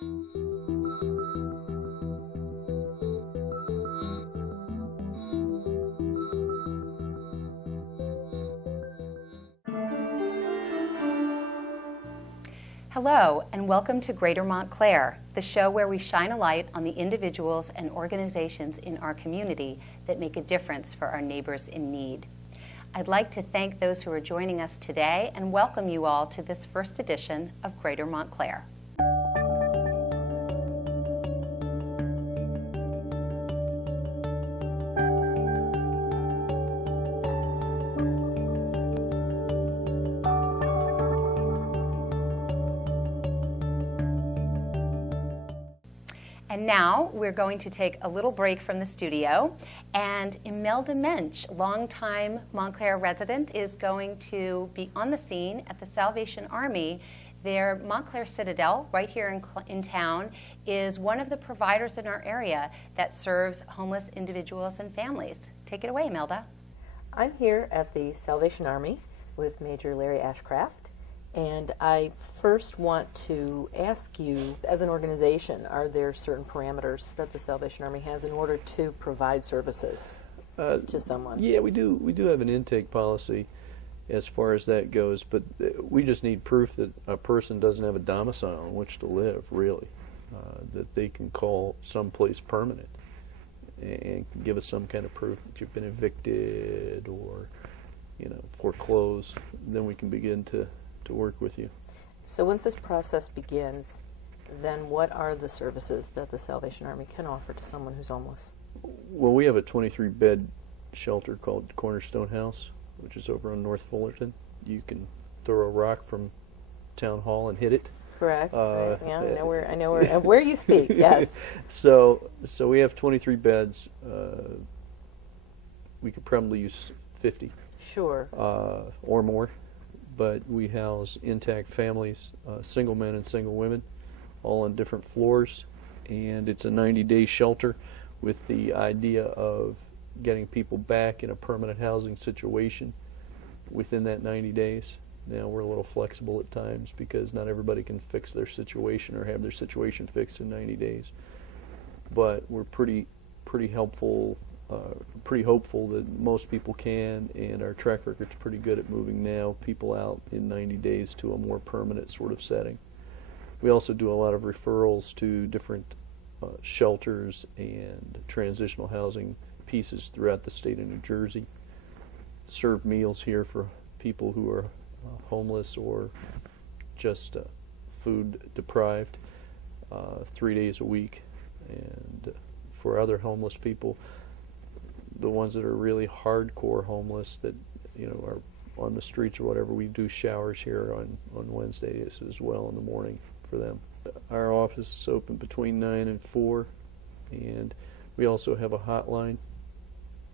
Hello, and welcome to Greater Montclair, the show where we shine a light on the individuals and organizations in our community that make a difference for our neighbors in need. I'd like to thank those who are joining us today and welcome you all to this first edition of Greater Montclair. And now we're going to take a little break from the studio, and Imelda Muench, longtime Montclair resident, is going to be on the scene at the Salvation Army. Their Montclair Citadel, right here in town, is one of the providers in our area that serves homeless individuals and families. Take it away, Imelda. I'm here at the Salvation Army with Major Larry Ashcroft. And I first want to ask you, as an organization, are there certain parameters that the Salvation Army has in order to provide services to someone? Yeah, we do have an intake policy as far as that goes, but we just need proof that a person doesn't have a domicile in which to live, really, that they can call someplace permanent and give us some kind of proof that you've been evicted or, foreclosed. Then we can begin to work with you. So once this process begins, then what are the services that the Salvation Army can offer to someone who's homeless? Well, we have a 23-bed shelter called Cornerstone House, which is over on North Fullerton. You can throw a rock from Town Hall and hit it. Correct. Yeah, I know where you speak. Yes. So we have 23 beds. We could probably use 50. Sure. Or more. But we house intact families, single men and single women, all on different floors. And it's a 90-day shelter with the idea of getting people back in a permanent housing situation within that 90 days. Now, we're a little flexible at times because not everybody can fix their situation or have their situation fixed in 90 days. But we're pretty helpful. Pretty hopeful that most people can, and our track record's pretty good at moving now people out in 90 days to a more permanent sort of setting. We also do a lot of referrals to different shelters and transitional housing pieces throughout the state of New Jersey. Serve meals here for people who are homeless or just food deprived 3 days a week. And for other homeless people, the ones that are really hardcore homeless that are on the streets or whatever, we do showers here on Wednesdays as well in the morning for them. Our office is open between 9 and 4, and we also have a hotline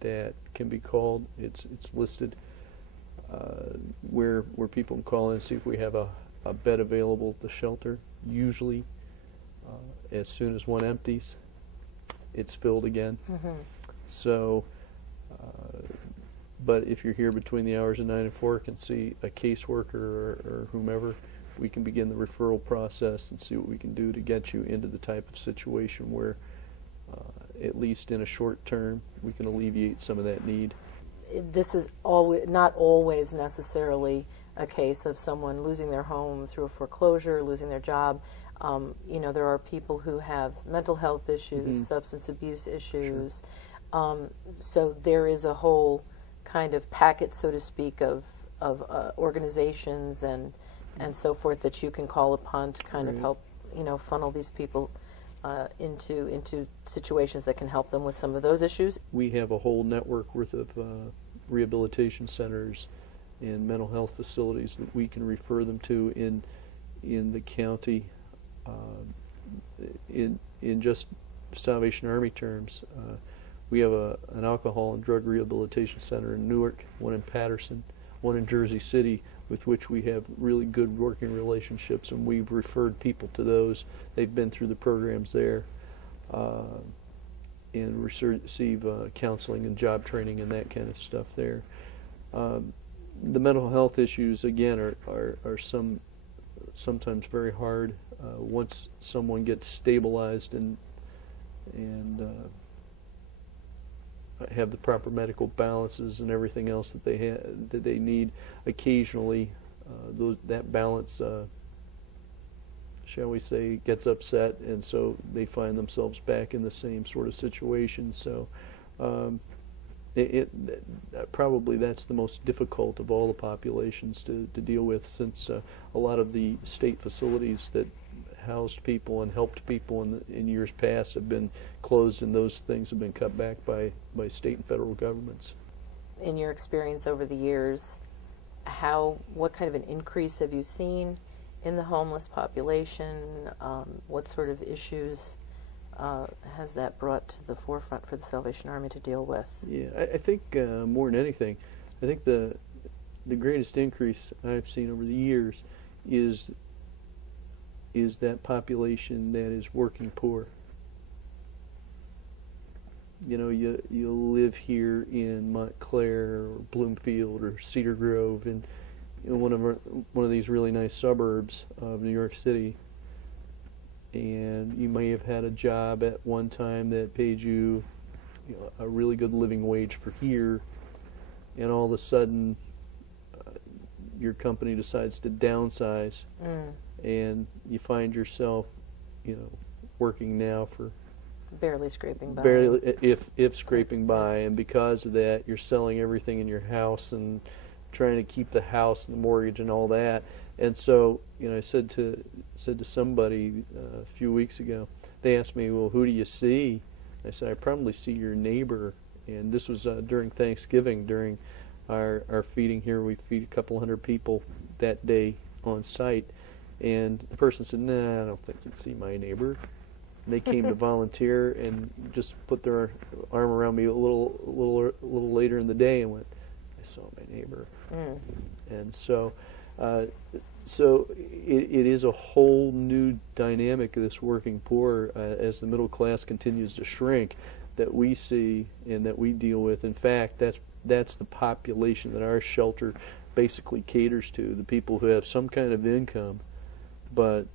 that can be called. It's listed where people can call in and see if we have a bed available at the shelter. Usually, as soon as one empties, it's filled again. Mm-hmm. So, but if you're here between the hours of 9 and 4, can see a caseworker or whomever, we can begin the referral process and see what we can do to get you into the type of situation where, at least in a short term, we can alleviate some of that need. This is not always necessarily a case of someone losing their home through a foreclosure, losing their job. There are people who have mental health issues, mm-hmm. substance abuse issues. Sure. So there is a whole kind of packet, so to speak, of organizations and so forth that you can call upon to kind of help, funnel these people into situations that can help them with some of those issues. We have a whole network worth of rehabilitation centers and mental health facilities that we can refer them to in the county. In just Salvation Army terms, we have an alcohol and drug rehabilitation center in Newark, one in Patterson, one in Jersey City, with which we have really good working relationships, and we've referred people to those. They've been through the programs there and receive counseling and job training and that kind of stuff there. The mental health issues, again, are sometimes very hard once someone gets stabilized and have the proper medical balances and everything else that they need, occasionally that balance, shall we say, gets upset, and so they find themselves back in the same sort of situation. So probably that's the most difficult of all the populations to deal with, since a lot of the state facilities that housed people and helped people in years past have been closed, and those things have been cut back by state and federal governments. In your experience over the years, what kind of an increase have you seen in the homeless population? What sort of issues has that brought to the forefront for the Salvation Army to deal with? Yeah, I think more than anything, I think the greatest increase I've seen over the years is that population that is working poor. You know, you live here in Montclair or Bloomfield or Cedar Grove, and one of these really nice suburbs of New York City, and you may have had a job at one time that paid you, a really good living wage for here, and all of a sudden your company decides to downsize, and you find yourself, working now for barely scraping by. If scraping by, and because of that, you're selling everything in your house and trying to keep the house and the mortgage and all that. And so, I said to somebody a few weeks ago, they asked me, well, who do you see? I said, I probably see your neighbor. And this was during Thanksgiving, during our feeding here. We feed a couple hundred people that day on site. And the person said, nah, I don't think you'd see my neighbor. They came to volunteer and just put their arm around me a little later in the day and went, I saw my neighbor. And so it is a whole new dynamic of this working poor as the middle class continues to shrink that we see and that we deal with. In fact, that's the population that our shelter basically caters to, the people who have some kind of income, but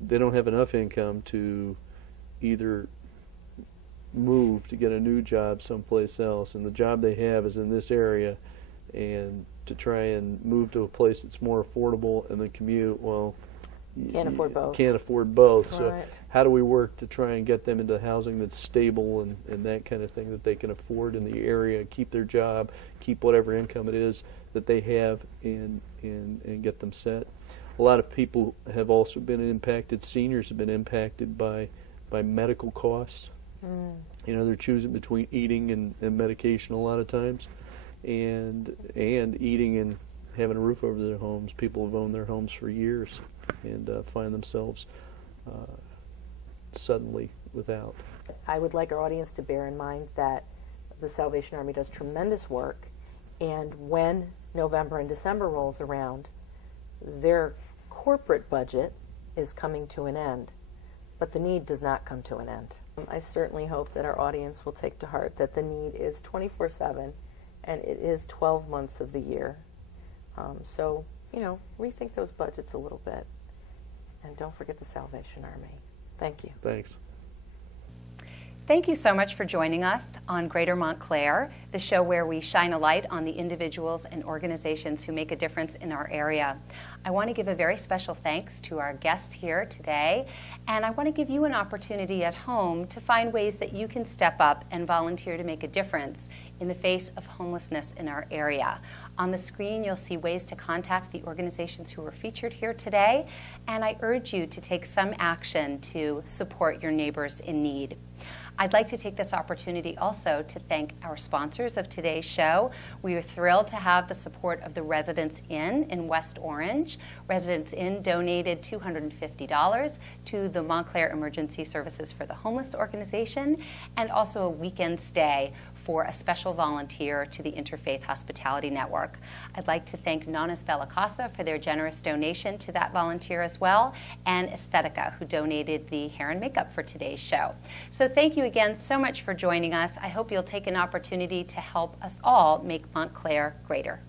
they don't have enough income to either move to get a new job someplace else, and the job they have is in this area, and to try and move to a place that's more affordable and then commute, well, can't afford both. Can't afford both. Right. So how do we work to try and get them into housing that's stable and that kind of thing that they can afford in the area, keep their job, keep whatever income it is that they have, and get them set. A lot of people have also been impacted. Seniors have been impacted by medical costs. They're choosing between eating and medication a lot of times, and eating and having a roof over their homes. People have owned their homes for years and find themselves suddenly without. I would like our audience to bear in mind that the Salvation Army does tremendous work, and when November and December rolls around, their corporate budget is coming to an end, but the need does not come to an end. I certainly hope that our audience will take to heart that the need is 24/7, and it is 12 months of the year. So, rethink those budgets a little bit, and don't forget the Salvation Army. Thank you. Thanks. Thank you so much for joining us on Greater Montclair, the show where we shine a light on the individuals and organizations who make a difference in our area. I want to give a very special thanks to our guests here today, and I want to give you an opportunity at home to find ways that you can step up and volunteer to make a difference in the face of homelessness in our area. On the screen, you'll see ways to contact the organizations who were featured here today, and I urge you to take some action to support your neighbors in need. I'd like to take this opportunity also to thank our sponsors of today's show. We are thrilled to have the support of the Residence Inn in West Orange. Residence Inn donated $250 to the Montclair Emergency Services for the Homeless organization, and also a weekend stay for a special volunteer to the Interfaith Hospitality Network. I'd like to thank Nonas Bellicasa for their generous donation to that volunteer as well, and Aesthetica, who donated the hair and makeup for today's show. So thank you again so much for joining us. I hope you'll take an opportunity to help us all make Montclair greater.